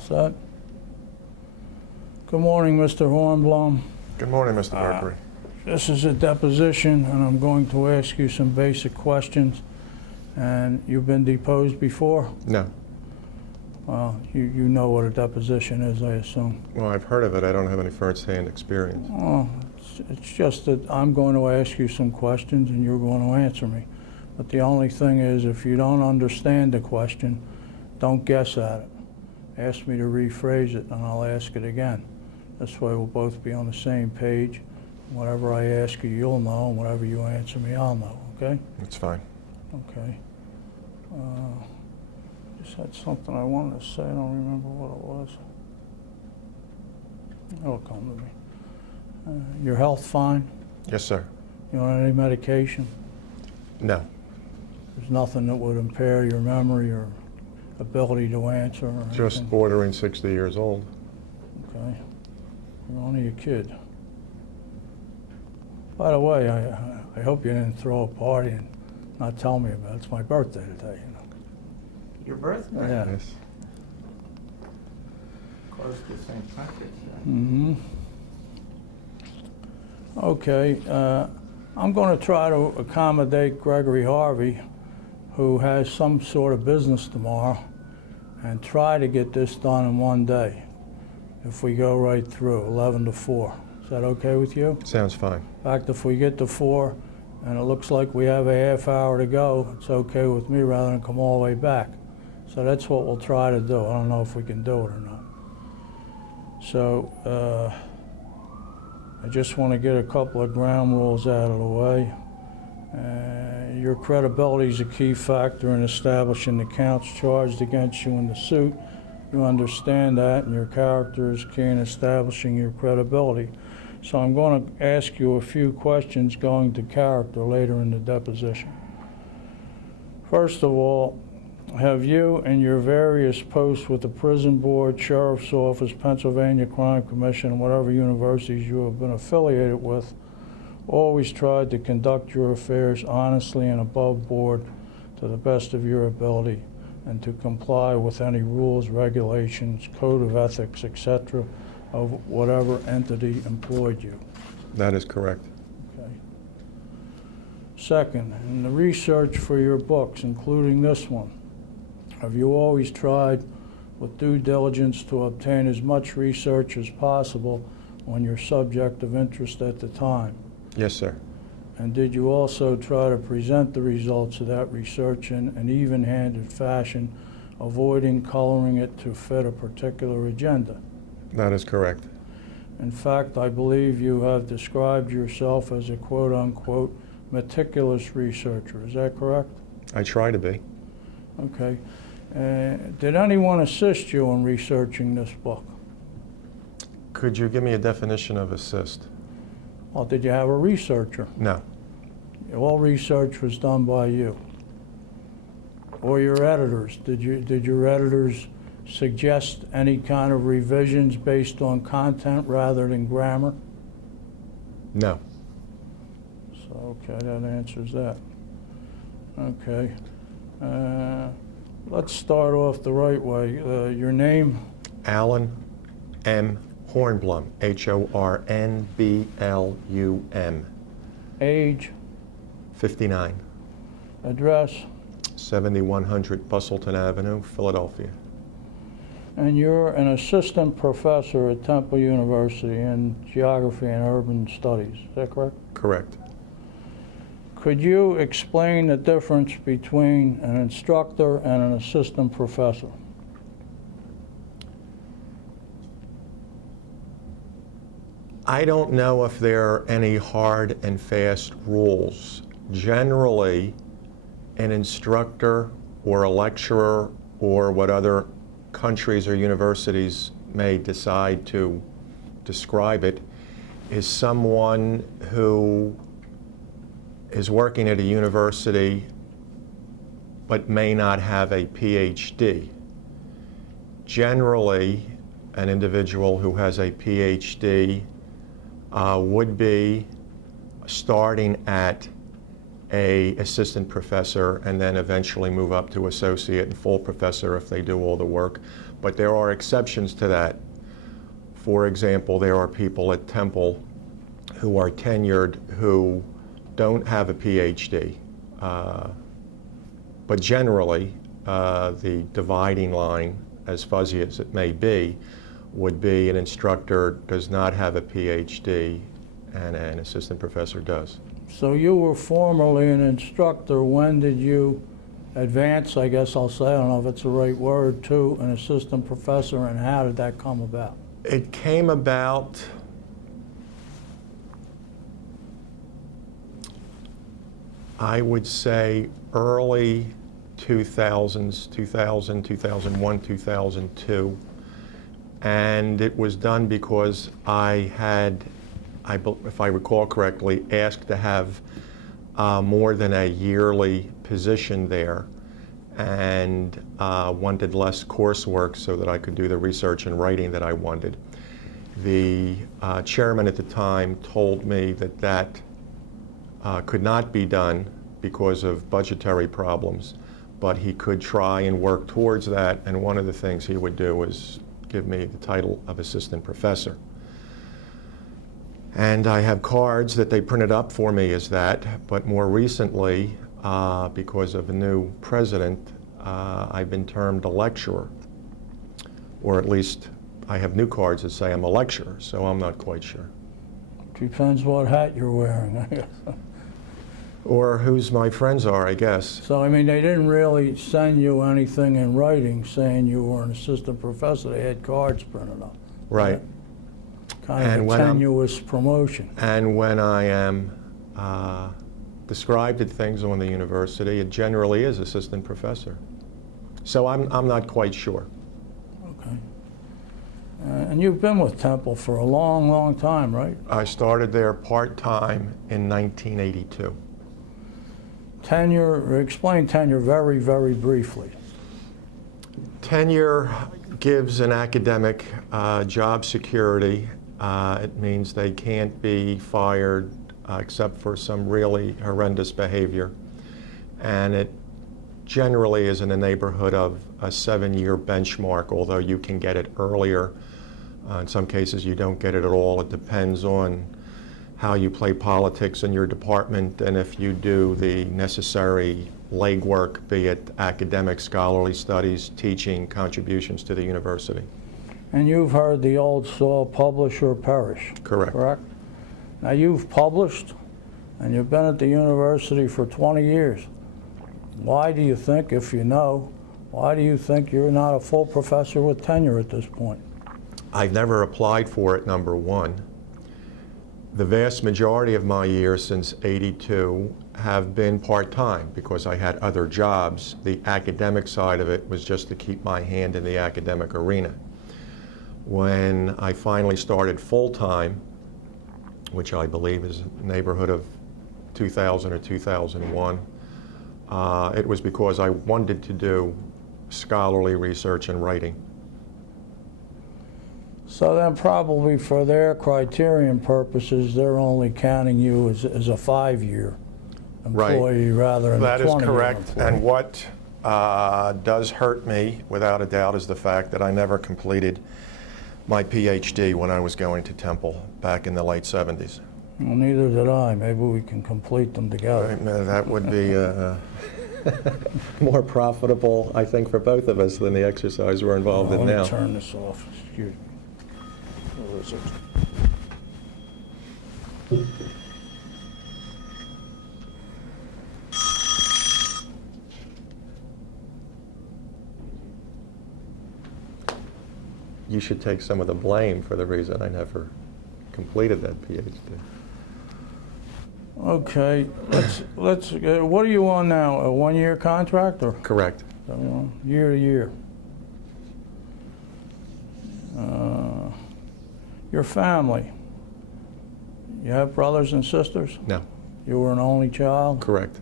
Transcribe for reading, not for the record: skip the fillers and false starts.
Set. Good morning, Mr. Hornblum. Good morning, Mr. Mercury. This is a deposition, and I'm going to ask you some basic questions. And you've been deposed before? No. Well, you know what a deposition is, I assume. Well, I've heard of it. I don't have any first-hand experience. Oh, it's just that I'm going to ask you some questions, and you're going to answer me. But the only thing is, if you don't understand the question, don't guess at it. Ask me to rephrase it, and I'll ask it again. This way we'll both be on the same page. Whatever I ask you, you'll know, and whatever you answer me, I'll know, okay? That's fine. Okay. Just had something I wanted to say. I don't remember what it was. It'll come to me. Your health fine? Yes, sir. You on any medication? No. There's nothing that would impair your memory or ability to answer or Just anything? bordering 60 years old. Okay. You're only a kid. By the way, I hope you didn't throw a party and not tell me about it. It's my birthday today, you know. Your birthday? Yeah. Yes. Close to St. Patrick's Day. Mm-hmm. Okay, I'm going to try to accommodate Gregory Harvey, who has some sort of business tomorrow, and try to get this done in one day. If we go right through, 11 to 4. Is that okay with you? Sounds fine. In fact, if we get to 4 and it looks like we have a half hour to go, it's okay with me rather than come all the way back. So that's what we'll try to do. I don't know if we can do it or not. So I just want to get a couple of ground rules out of the way. Your credibility is a key factor in establishing the counts charged against you in the suit. You understand that, and your character is key in establishing your credibility. So I'm going to ask you a few questions going to character later in the deposition. First of all, have you and your various posts with the prison board, sheriff's office, Pennsylvania Crime Commission, and whatever universities you have been affiliated with, always tried to conduct your affairs honestly and above board to the best of your ability, and to comply with any rules, regulations, code of ethics, etc., of whatever entity employed you? That is correct. Okay. Second, in the research for your books, including this one, have you always tried with due diligence to obtain as much research as possible on your subject of interest at the time? Yes, sir. And did you also try to present the results of that research in an even-handed fashion, avoiding coloring it to fit a particular agenda? That is correct. In fact, I believe you have described yourself as a quote-unquote meticulous researcher. Is that correct? I try to be. Okay. Did anyone assist you in researching this book? Could you give me a definition of assist? Well, did you have a researcher? No. All research was done by you. Or your editors. Did your editors suggest any kind of revisions based on content rather than grammar? No. So, okay, that answers that. Okay. Let's start off the right way. Your name? Alan M. Hornblum, Hornblum. Age? 59. Address? 7100 Bustleton Avenue, Philadelphia. And you're an assistant professor at Temple University in Geography and Urban Studies. Is that correct? Correct. Could you explain the difference between an instructor and an assistant professor? I don't know if there are any hard and fast rules. Generally, an instructor or a lecturer, or what other countries or universities may decide to describe it, is someone who is working at a university but may not have a PhD. Generally, an individual who has a PhD would be starting at a assistant professor and then eventually move up to associate and full professor if they do all the work. But there are exceptions to that. For example, there are people at Temple who are tenured who don't have a PhD. But generally, the dividing line, as fuzzy as it may be, would be an instructor does not have a PhD and an assistant professor does. So you were formerly an instructor. When did you advance, I guess I'll say, I don't know if it's the right word, to an assistant professor, and how did that come about? It came about I would say early 2000s, 2000, 2001, 2002. And it was done because I had, if I recall correctly, asked to have more than a yearly position there and wanted less coursework so that I could do the research and writing that I wanted. The chairman at the time told me that that could not be done because of budgetary problems, but he could try and work towards that, and one of the things he would do was give me the title of assistant professor. And I have cards that they printed up for me as that, but more recently, because of a new president, I've been termed a lecturer, or at least I have new cards that say I'm a lecturer, so I'm not quite sure. Depends what hat you're wearing, I guess. Or whose my friends are, I guess. So, I mean, they didn't really send you anything in writing saying you were an assistant professor. They had cards printed up. Right. Kind of And a tenuous promotion. And when I am described at things on the university, it generally is assistant professor. So I'm not quite sure. Okay. And you've been with Temple for a long, long time, right? I started there part-time in 1982. Tenure, explain tenure very, very briefly. Tenure gives an academic job security. It means they can't be fired except for some really horrendous behavior. And it generally is in the neighborhood of a 7-year benchmark, although you can get it earlier. In some cases you don't get it at all. It depends on how you play politics in your department and if you do the necessary legwork, be it academic, scholarly studies, teaching, contributions to the university. And you've heard the old saw, publish or perish. Correct. Correct? Now you've published and you've been at the university for 20 years. Why do you think, if you know, why do you think you're not a full professor with tenure at this point? I've never applied for it, number one. The vast majority of my years since '82 have been part-time because I had other jobs. The academic side of it was just to keep my hand in the academic arena. When I finally started full-time, which I believe is in the neighborhood of 2000 or 2001, it was because I wanted to do scholarly research and writing. So then probably for their criterion purposes, they're only counting you as a 5-year employee rather than a 20-year employee. That is correct. And what does hurt me, without a doubt, is the fact that I never completed my PhD when I was going to Temple back in the late 70s. Well, neither did I. Maybe we can complete them together. That would be more profitable, I think, for both of us than the exercise we're involved in now. Let me turn this off. Excuse me. Where is it? You should take some of the blame for the reason I never completed that PhD. Okay, let's. What are you on now? A 1-year contract or? Correct. Year to year. Your family. You have brothers and sisters? No. You were an only child? Correct.